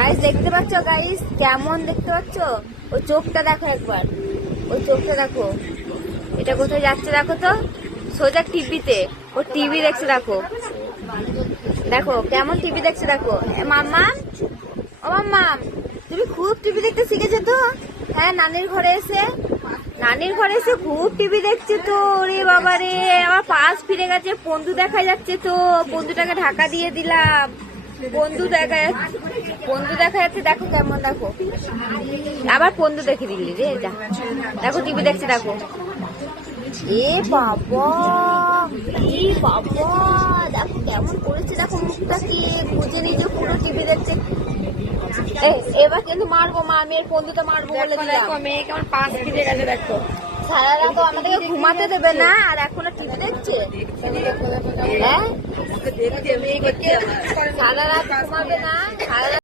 Guys দেখতে পাচ্ছ guys, কেমন দেখতে পাচ্ছ? ওই চোখটা দেখো একবার, ওই চোখটা দেখো। এটা কোথায় যাচ্ছে দেখো তো, সোজা টিভিতে। ও টিভি দেখছে দেখো, দেখো কেমন টিভি দেখছে দেখো। মাম্মাম, ও মাম্মাম, তুমি খুব টিভি দেখতে শিখেছো তো? হ্যাঁ, নানির ঘরে এসে খুব টিভি দেখছে তো। ওরে বাবা রে, আমার পাশ ফিরে গেছে, বন্ধু দেখা যাচ্ছে তো। বন্ধুটাকে ঢাকা দিয়ে দিলাম। বন্ধু দেখা যাচ্ছে, দেখো কেমন, দেখো আবার বন্ধু দেখে দিলি রে। যা দেখো টিভি দেখছে দেখো। এ বাবা, দেখো কেমন করেছে, দেখো মুখটাকে বুঝে নিজে পুরো টিভি দেখছে। এবার কিন্তু মারবো মা, আমি এর বন্ধুটা মারবো বলে দিলাম। মেয়ে কেমন পাশ ফিরে গেছে দেখো। সারা রাত আমাদেরকে ঘুমাতে দেবে না, আর এখনো টিভি দেখছে। হ্যাঁ, সারা রাত ঘুমাবে না, সারা রাত